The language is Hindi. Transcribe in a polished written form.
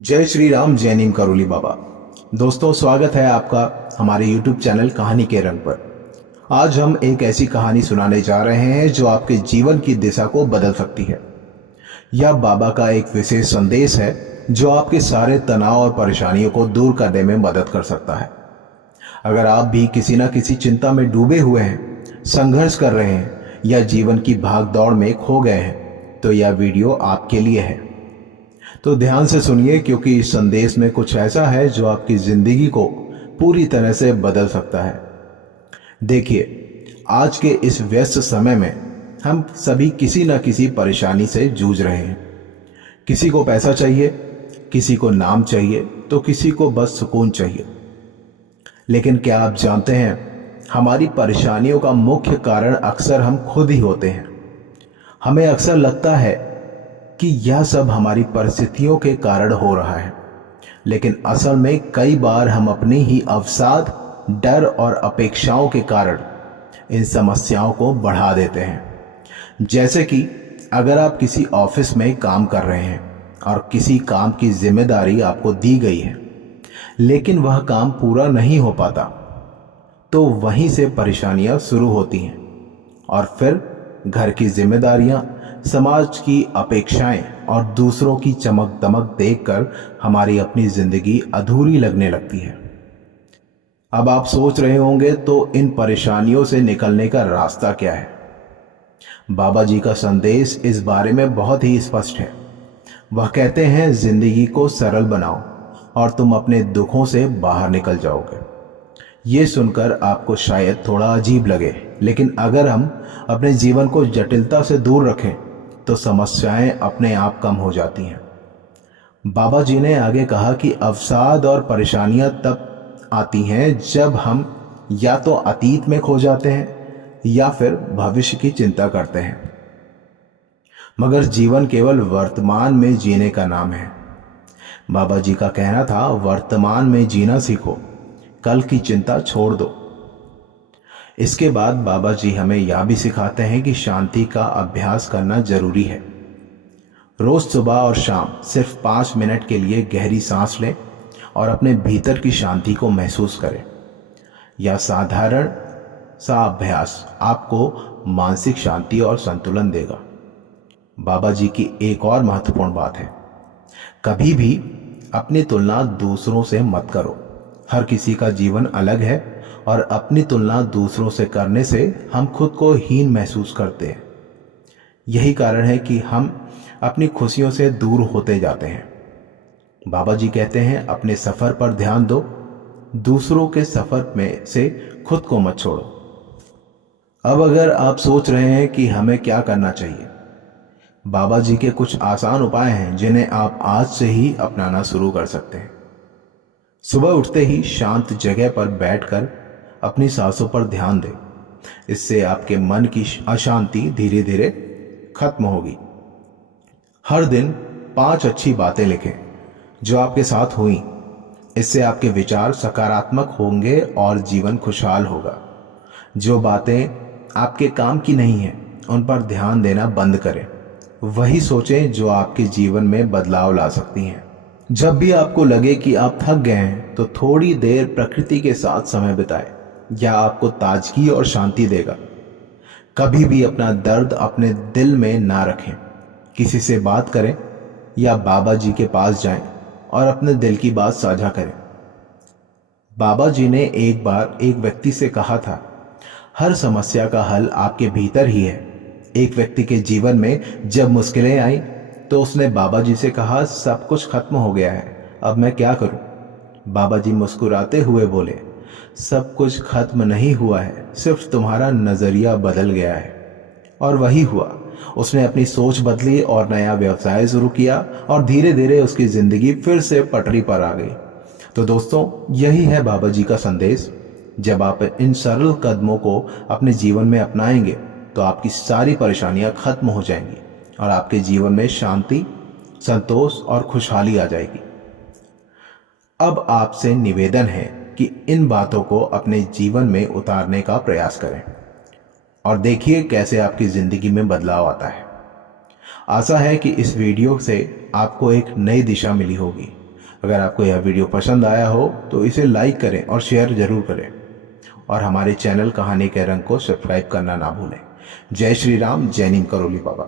जय श्री राम, जय नीम करोली बाबा। दोस्तों, स्वागत है आपका हमारे YouTube चैनल कहानी के रंग पर। आज हम एक ऐसी कहानी सुनाने जा रहे हैं जो आपके जीवन की दिशा को बदल सकती है। यह बाबा का एक विशेष संदेश है जो आपके सारे तनाव और परेशानियों को दूर करने में मदद कर सकता है। अगर आप भी किसी न किसी चिंता में डूबे हुए हैं, संघर्ष कर रहे हैं या जीवन की भाग दौड़ में खो गए हैं, तो यह वीडियो आपके लिए है। तो ध्यान से सुनिए, क्योंकि इस संदेश में कुछ ऐसा है जो आपकी जिंदगी को पूरी तरह से बदल सकता है। देखिए, आज के इस व्यस्त समय में हम सभी किसी न किसी परेशानी से जूझ रहे हैं। किसी को पैसा चाहिए, किसी को नाम चाहिए, तो किसी को बस सुकून चाहिए। लेकिन क्या आप जानते हैं, हमारी परेशानियों का मुख्य कारण अक्सर हम खुद ही होते हैं। हमें अक्सर लगता है कि यह सब हमारी परिस्थितियों के कारण हो रहा है, लेकिन असल में कई बार हम अपनी ही अवसाद, डर और अपेक्षाओं के कारण इन समस्याओं को बढ़ा देते हैं। जैसे कि अगर आप किसी ऑफिस में काम कर रहे हैं और किसी काम की जिम्मेदारी आपको दी गई है, लेकिन वह काम पूरा नहीं हो पाता, तो वहीं से परेशानियां शुरू होती हैं। और फिर घर की जिम्मेदारियां, समाज की अपेक्षाएं और दूसरों की चमक दमक देखकर हमारी अपनी जिंदगी अधूरी लगने लगती है। अब आप सोच रहे होंगे, तो इन परेशानियों से निकलने का रास्ता क्या है? बाबा जी का संदेश इस बारे में बहुत ही स्पष्ट है। वह कहते हैं, जिंदगी को सरल बनाओ और तुम अपने दुखों से बाहर निकल जाओगे। ये सुनकर आपको शायद थोड़ा अजीब लगे, लेकिन अगर हम अपने जीवन को जटिलता से दूर रखें तो समस्याएं अपने आप कम हो जाती हैं। बाबा जी ने आगे कहा कि अवसाद और परेशानियां तब आती हैं जब हम या तो अतीत में खो जाते हैं या फिर भविष्य की चिंता करते हैं। मगर जीवन केवल वर्तमान में जीने का नाम है। बाबा जी का कहना था, वर्तमान में जीना सीखो, कल की चिंता छोड़ दो। इसके बाद बाबा जी हमें यह भी सिखाते हैं कि शांति का अभ्यास करना जरूरी है। रोज सुबह और शाम सिर्फ 5 मिनट के लिए गहरी सांस लें और अपने भीतर की शांति को महसूस करें। यह साधारण सा अभ्यास आपको मानसिक शांति और संतुलन देगा। बाबा जी की एक और महत्वपूर्ण बात है, कभी भी अपनी तुलना दूसरों से मत करो। हर किसी का जीवन अलग है और अपनी तुलना दूसरों से करने से हम खुद को हीन महसूस करते हैं। यही कारण है कि हम अपनी खुशियों से दूर होते जाते हैं। बाबा जी कहते हैं, अपने सफर पर ध्यान दो, दूसरों के सफर में से खुद को मत छोड़ो। अब अगर आप सोच रहे हैं कि हमें क्या करना चाहिए, बाबा जी के कुछ आसान उपाय हैं जिन्हें आप आज से ही अपनाना शुरू कर सकते हैं। सुबह उठते ही शांत जगह पर बैठकर अपनी सांसों पर ध्यान दें। इससे आपके मन की अशांति धीरे धीरे खत्म होगी। हर दिन 5 अच्छी बातें लिखें जो आपके साथ हुई। इससे आपके विचार सकारात्मक होंगे और जीवन खुशहाल होगा। जो बातें आपके काम की नहीं हैं, उन पर ध्यान देना बंद करें। वही सोचें जो आपके जीवन में बदलाव ला सकती हैं। जब भी आपको लगे कि आप थक गए हैं, तो थोड़ी देर प्रकृति के साथ समय बिताएं। यह आपको ताजगी और शांति देगा। कभी भी अपना दर्द अपने दिल में ना रखें। किसी से बात करें या बाबा जी के पास जाएं और अपने दिल की बात साझा करें। बाबा जी ने एक बार एक व्यक्ति से कहा था, हर समस्या का हल आपके भीतर ही है। एक व्यक्ति के जीवन में जब मुश्किलें आई तो उसने बाबा जी से कहा, सब कुछ खत्म हो गया है, अब मैं क्या करूं? बाबा जी मुस्कुराते हुए बोले, सब कुछ खत्म नहीं हुआ है, सिर्फ तुम्हारा नजरिया बदल गया है। और वही हुआ। उसने अपनी सोच बदली और नया व्यवसाय शुरू किया और धीरे धीरे उसकी जिंदगी फिर से पटरी पर आ गई। तो दोस्तों, यही है बाबा जी का संदेश। जब आप इन सरल कदमों को अपने जीवन में अपनाएंगे तो आपकी सारी परेशानियां खत्म हो जाएंगी और आपके जीवन में शांति, संतोष और खुशहाली आ जाएगी। अब आपसे निवेदन है कि इन बातों को अपने जीवन में उतारने का प्रयास करें और देखिए कैसे आपकी जिंदगी में बदलाव आता है। आशा है कि इस वीडियो से आपको एक नई दिशा मिली होगी अगर आपको यह वीडियो पसंद आया हो तो इसे लाइक करें और शेयर जरूर करें और हमारे चैनल कहानी के रंग को सब्सक्राइब करना ना भूलें। जय श्री राम, जय नीम करोली बाबा।